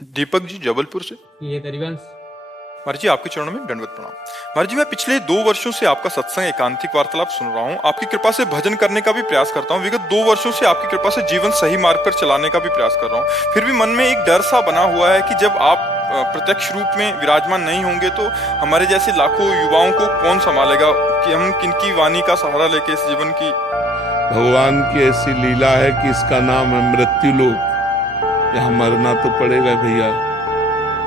दीपक जी जबलपुर से। ये हरिवंश। महाराज जी आपके चरणों में दंडवत प्रणाम। महाराज जी मैं पिछले 2 वर्षों से आपका सत्संग एकांतिक वार्तालाप सुन रहा हूँ। आपकी कृपा से भजन करने का भी प्रयास करता हूँ। विगत 2 वर्षों से आपकी कृपा से जीवन सही मार्ग पर चलाने का भी प्रयास कर रहा हूँ। फिर भी मन में एक डर सा बना हुआ है कि जब आप प्रत्यक्ष रूप में विराजमान नहीं होंगे तो हमारे जैसे लाखों युवाओं को कौन संभालेगा, कि हम किनकी वाणी का सहारा लेके इस जीवन की। भगवान की ऐसी लीला है कि इसका नाम है मृत्यु लोक। यहाँ मरना तो पड़ेगा भैया,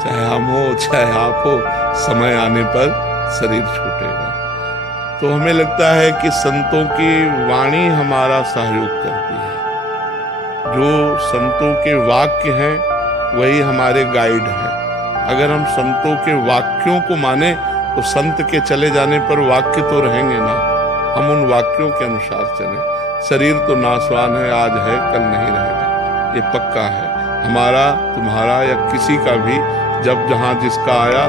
चाहे हम हो चाहे आप हो, समय आने पर शरीर छूटेगा। तो हमें लगता है कि संतों की वाणी हमारा सहयोग करती है। जो संतों के वाक्य हैं वही हमारे गाइड हैं। अगर हम संतों के वाक्यों को माने तो संत के चले जाने पर वाक्य तो रहेंगे ना, हम उन वाक्यों के अनुसार चलें। शरीर तो नाशवान है, आज है कल नहीं रहेगा, ये पक्का है। हमारा तुम्हारा या किसी का भी जब जहां जिसका आया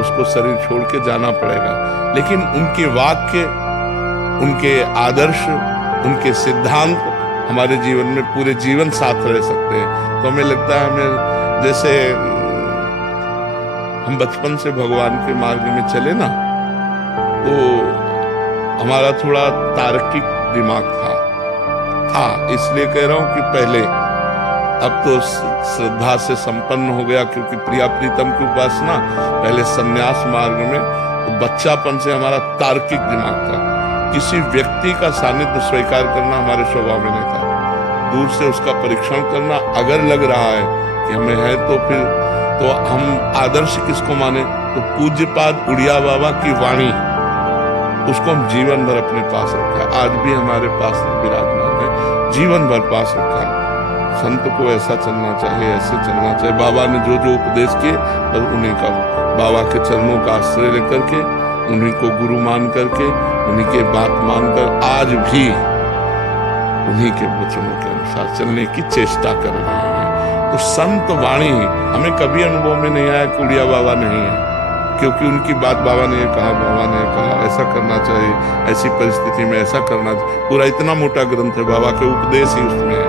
उसको शरीर छोड़ के जाना पड़ेगा। लेकिन उनके वाक्य, उनके आदर्श, उनके सिद्धांत हमारे जीवन में पूरे जीवन साथ रह सकते हैं। तो हमें लगता है, हमें जैसे हम बचपन से भगवान के मार्ग में चले ना, तो हमारा थोड़ा तार्किक दिमाग था इसलिए कह रहा हूं कि पहले, अब तो श्रद्धा से संपन्न हो गया क्योंकि प्रिया प्रीतम की उपासना। पहले सन्यास मार्ग में तो बच्चापन से हमारा तार्किक दिमाग था। किसी व्यक्ति का सानिध्य स्वीकार करना हमारे स्वभाव में नहीं था। दूर से उसका परीक्षण करना, अगर लग रहा है कि हमें है तो फिर तो हम आदर्श किसको माने, तो पूज्यपाद उड़िया बाबा की वाणी, उसको हम जीवन भर अपने पास रखा है। आज भी हमारे पास विराजमान है, जीवन भर पास रखा है। संत को ऐसा चलना चाहिए, ऐसे चलना चाहिए। बाबा ने जो जो उपदेश किए बस उन्हीं का, बाबा के चरणों का आश्रय लेकर के, उन्हीं को गुरु मान करके, उन्हीं के बात मानकर आज भी उन्हीं के वचनों के अनुसार चलने की चेष्टा कर रहे हैं। तो संत वाणी हमें कभी अनुभव में नहीं आया कि उड़िया बाबा नहीं है, क्योंकि उनकी बात बाबा ने कहा, बाबा ने कहा ऐसा करना चाहिए, ऐसी परिस्थिति में ऐसा करना चाहिए। पूरा इतना मोटा ग्रंथ है, बाबा के उपदेश ही उसमें है।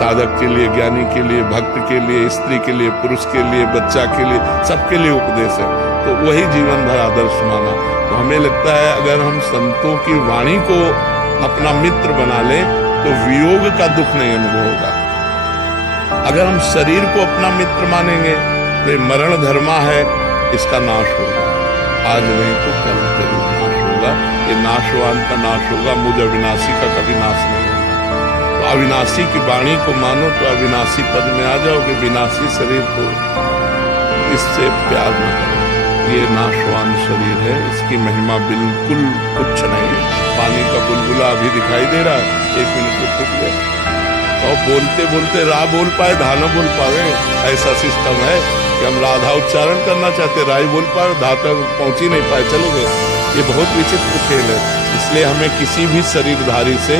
साधक के लिए, ज्ञानी के लिए, भक्त के लिए, स्त्री के लिए, पुरुष के लिए, बच्चा के लिए, सबके लिए उपदेश है। तो वही जीवन भर आदर्श माना। तो हमें लगता है अगर हम संतों की वाणी को अपना मित्र बना ले तो वियोग का दुख नहीं अनुभव होगा। अगर हम शरीर को अपना मित्र मानेंगे तो मरण धर्मा है, इसका नाश होगा, आज नहीं तो कल जरूर नाश होगा। ये नाशवान का नाश होगा, मुझ अविनाशी का कभी नाश नहीं होगा। तो अविनाशी की वाणी को मानो तो अविनाशी पद में आ जाओगे। विनाशी शरीर को इससे प्यार न करो, ये नाशवान शरीर है, इसकी महिमा बिल्कुल कुछ नहीं। पानी का बुलबुला अभी दिखाई दे रहा है, 1 मिनट में फूट गया। और बोलते बोलते रा बोल पाए, धा न बोल पावे, ऐसा सिस्टम है कि हम राधा उच्चारण करना चाहते, राय बोल पाए, धा तक पहुंच ही नहीं पाए, चलो गए। ये बहुत विचित्र खेल है। इसलिए हमें किसी भी शरीरधारी से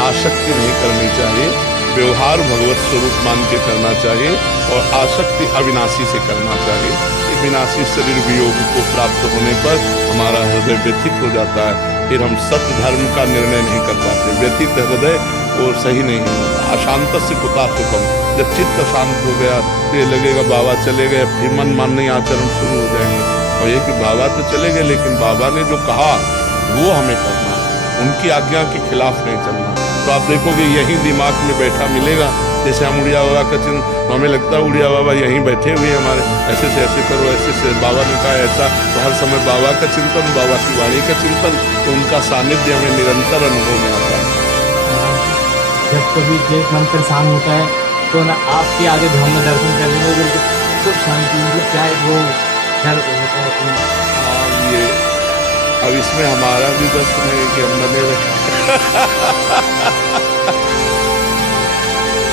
आसक्ति नहीं करनी चाहिए। व्यवहार भगवत स्वरूप मान के करना चाहिए और आसक्ति अविनाशी से करना चाहिए। विनाशी शरीर वियोग को प्राप्त होने पर हमारा हृदय व्यथित हो जाता है, फिर हम सत्य धर्म का निर्णय नहीं कर पाते। व्यथित हृदय वो सही नहीं होता। अशांत से कुता सुखम, जब चित्त शांत हो गया तो ये लगेगा बाबा चले गए, फिर मन मानने आचरण शुरू हो जाएंगे। और ये कि बाबा तो चले गए लेकिन बाबा ने जो कहा वो हमें करना है, उनकी आज्ञा के खिलाफ नहीं चलना। तो आप देखोगे यही दिमाग में बैठा मिलेगा। जैसे हम उड़िया बाबा का चिंतन, तो हमें लगता है उड़िया बाबा यहीं बैठे हुए हमारे, ऐसे से ऐसे करो, ऐसे से बाबा ने कहा ऐसा। तो हर समय बाबा का चिंतन, बाबा की वाणी का चिंतन, तो उनका सानिध्य हमें निरंतर अनुभव में आता है। जब कभी जब मन परेशान होता है तो ना आपके आगे धाम में दर्शन कर लेंगे, बिल्कुल सुख शांति, मतलब क्या है वो डर होता है। और ये अब इसमें हमारा भी बस नहीं कि हम बने रहे।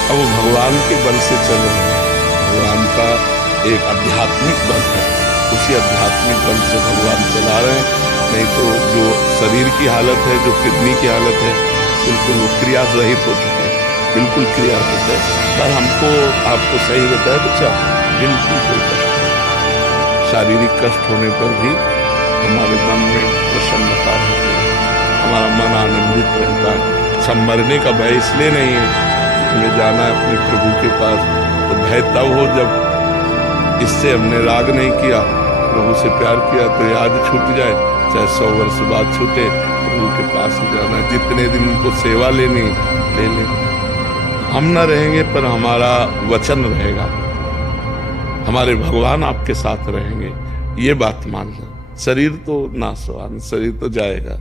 अब वो भगवान के बल से चल रहे हैं। भगवान का एक आध्यात्मिक बल है, उसी आध्यात्मिक बल से भगवान चला रहे हैं। नहीं तो जो शरीर की हालत है, जो किडनी की हालत है, बिल्कुल क्रिया रहित हो चुके हैं, बिल्कुल क्रिया रहित है। पर हमको आपको सही बताया बच्चा, बिल्कुल कोई कष्ट नहीं। शारीरिक कष्ट होने पर भी हमारे मन में प्रसन्नता रहती है, हमारा मन आनंदित रहता है। अच्छा, मरने का भय इसलिए नहीं है, हमें जाना है अपने प्रभु के पास। तो भय तब हो जब इससे हमने राग नहीं किया, प्रभु से प्यार किया, तो याद छूट जाए, चाहे 100 वर्ष बाद छूटे, प्रभु के पास ही जाना। जितने दिन उनको सेवा लेनी ले ले। हम न रहेंगे पर हमारा वचन रहेगा, हमारे भगवान आपके साथ रहेंगे, ये बात मान लो। शरीर तो नाशवान, शरीर तो जाएगा,